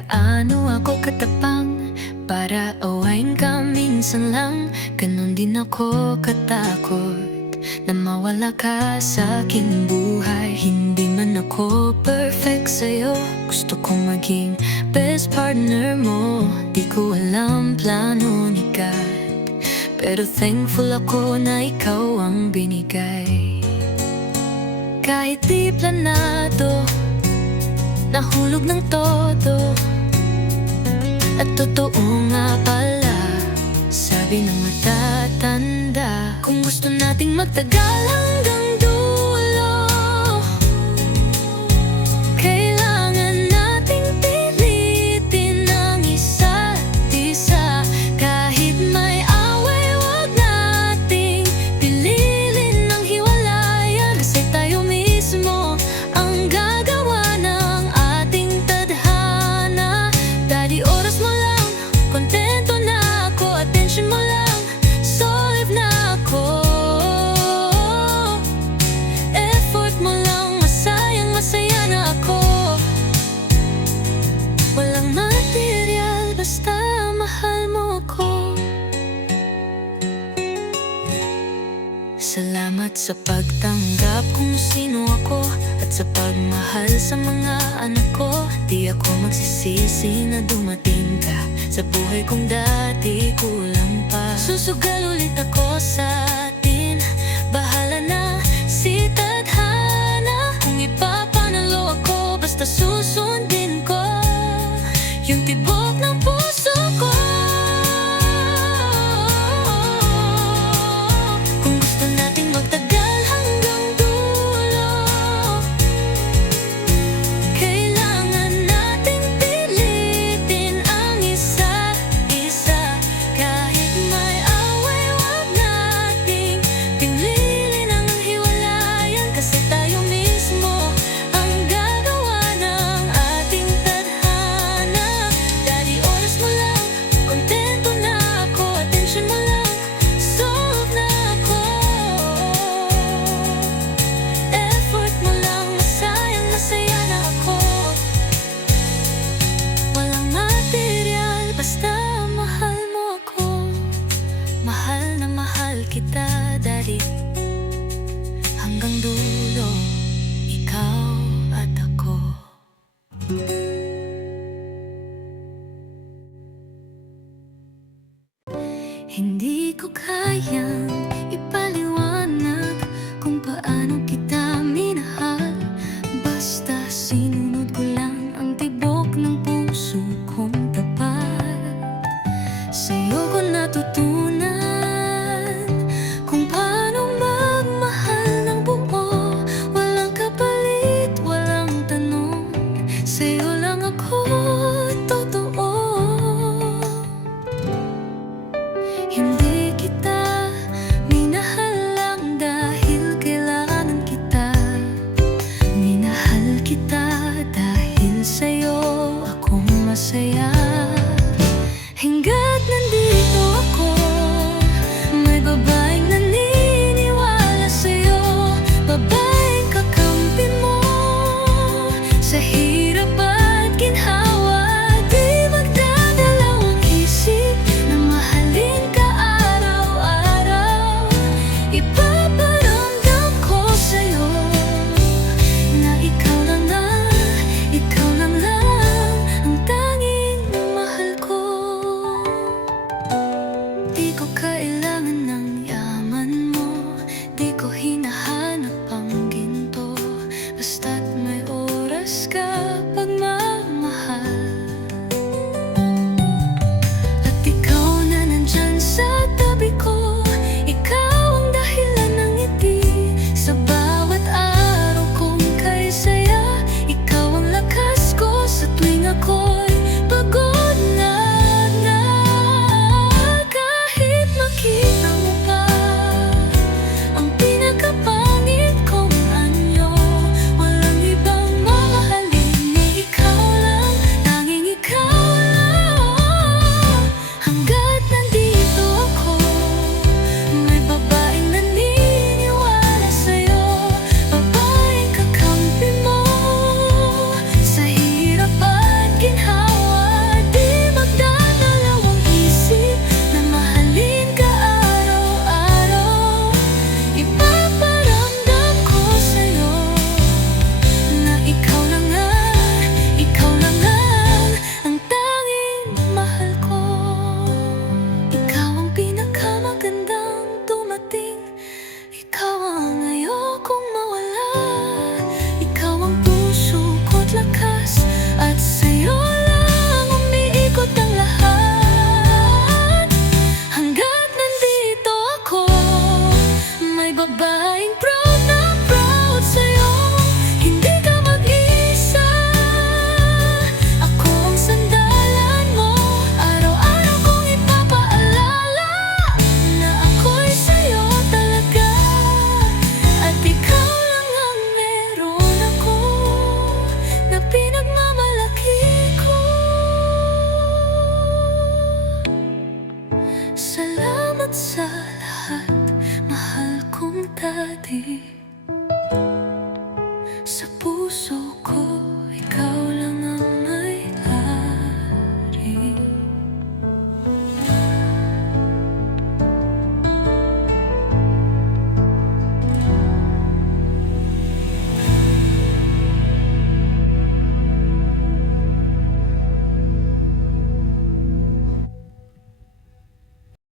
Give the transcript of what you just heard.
gaano ako katapang para awayin ka minsan lang. Ganon din ako katakot na mawala ka sa aking buhay. Hindi man ako perfect sa'yo, gusto kong maging best partner mo. Di ko alam plano ni God, pero thankful ako na ikaw ang binigay. Kahit di planado, nahulog ng todo. At totoo nga pala, sabi ng matatanda, kung gusto nating magtagal hanggang dulo, kailangan nating pilitin ang isa't isa. Kahit may away, wag nating pilitin ang hiwalayan, kasi tayo mismo ang gagawa ng ating tadhana. Daddy, oras mo lang, kontento na ako. Attention mo lang, solve na ako. Effort mo lang, masayang masaya na ako. Walang material, basta mahal mo ako. Salamat sa pagtanggap kung sino ako, at sa pagmahal sa mga anak ko. Di ako magsisisi na dumating ka sa buhay kong dati kulang pa. Susugal ulit ako sa atin, bahala na si tadhana. Kung ipapanalo ako, basta susundin ko yung tibok ng puso ko. Kung gusto nating magtagal hanggang dulo, kailangan nating pilitin ang isa't isa. Kahit may away, wag nating pilitin ang hiwalayan, kasi tayo mismo ang gagawa ng ating tadhana. Daddy, oras mo lang, kontento na ako. Attention mo lang, solve na ako. Effort mo lang, masayang masaya na ako. Walang material, basta mahal mo ako. Mahal na mahal kita, Daddy, hanggang dulo, ikaw at ako. Hindi ko kayang ipaliwanag kung paano kita minahal. Basta sinunod ko lang ang tibok ng puso kong tapat. Sa'yo ko natutunan kung paano magmahal ng buo. Walang kapalit, walang tanong, sa'yo lang ako totoo. Hindi kita minahal sa puso.